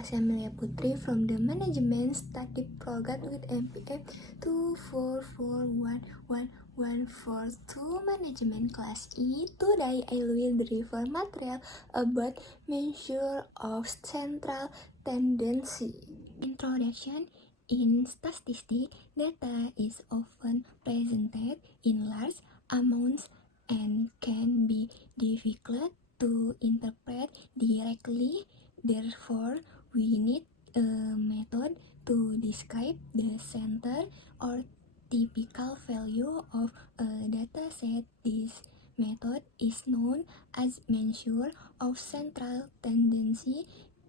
Tasya Melia Putri from the Management Study Program with MPF 2441142 Management Class E. Today I will deliver material about measure of central tendency. Introduction. In statistics, data is often presented in large amounts and can be difficult to interpret directly. Therefore, we need a method to describe the center or typical value of a dataset. This method is known as measure of central tendency.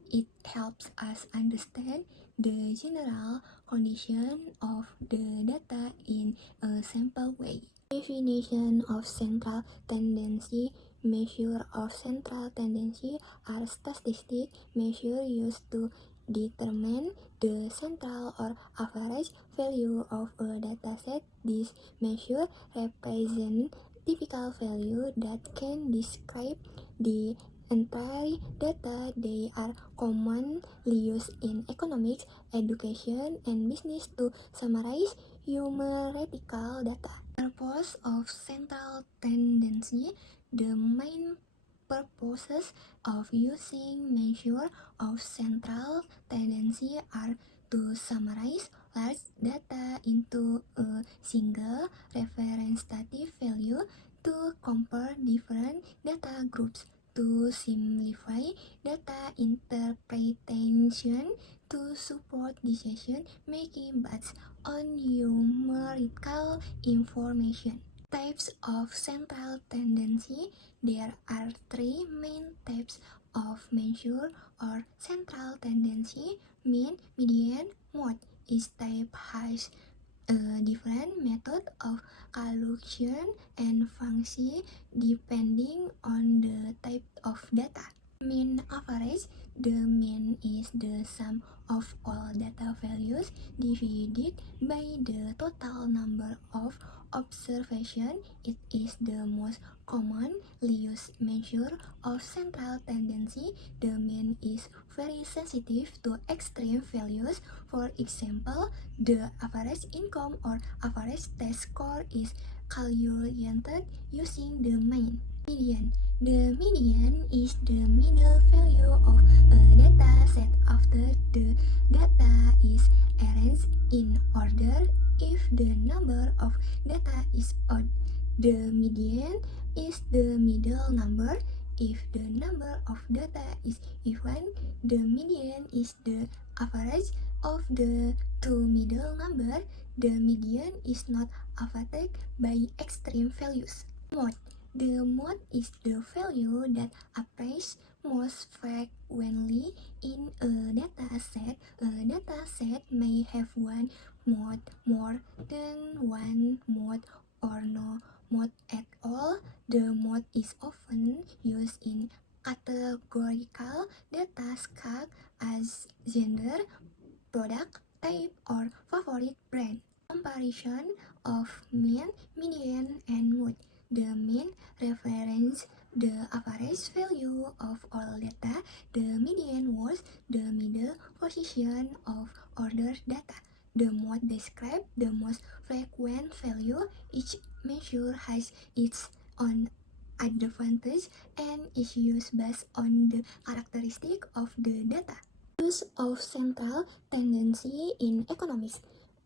It helps us understand the general condition of the data in a simple way. Definition of central tendency. Measure of central tendency are statistic measures used to determine the central or average value of a dataset. These measures represent typical value that can describe the entire data. They are commonly used in economics, education, and business to summarize numerical data. Purpose of central tendency. The main purposes of using measure of central tendency are to summarize large data into a single representative value, to compare different data groups, to simplify data interpretation, to support decision making based on numerical information. Types of central tendency. There are three main types of measure or central tendency: mean, median, mode. Each type has a different method of calculation and function depending on the type of data. Mean average. The mean is the sum of all data values divided by the total number of observations. It is the most commonly used measure of central tendency. The mean is very sensitive to extreme values. For example, the average income or average test score is calculated using the mean. Median. The median is the middle value of a data set after the data is arranged in order. If the number of data is odd, the median is the middle number. If the number of data is even, the median is the average of the two middle numbers. The median is not affected by extreme values. Mode. The mode is the value that appears most frequently in a data set. A data set may have one mode, more than one mode, or no mode at all. The mode is often used in categorical data such as gender, product type, or favorite brand. Comparison of mean, median, and mode. The mean represents the average value of all data. The median was the middle position of ordered data. The mode describes the most frequent value. Each measure has its own advantage and is used based on the characteristic of the data. Use of central tendency in economics.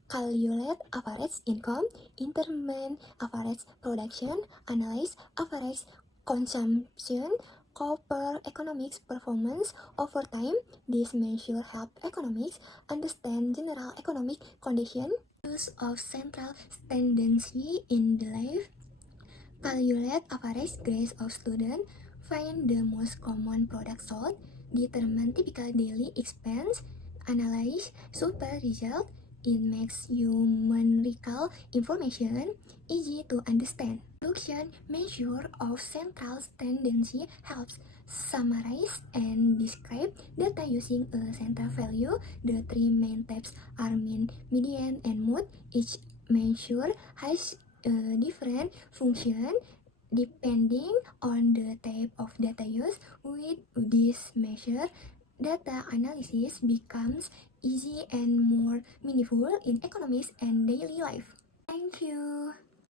Calculate average income, determine average production, analyze average consumption, compare economics performance over time. This measure help economics understand general economic condition. Use of central tendency in the life. Calculate average grades of students, find the most common product sold, determine typical daily expense, analyze super result. It makes numerical information easy to understand. Conclusion. Measure of central tendency helps summarize and describe data using a central value. The three main types are mean, median, and mode. Each measure has a different function depending on the type of data used. With this measure, data analysis becomes easy and more meaningful in economics and daily life. Thank you.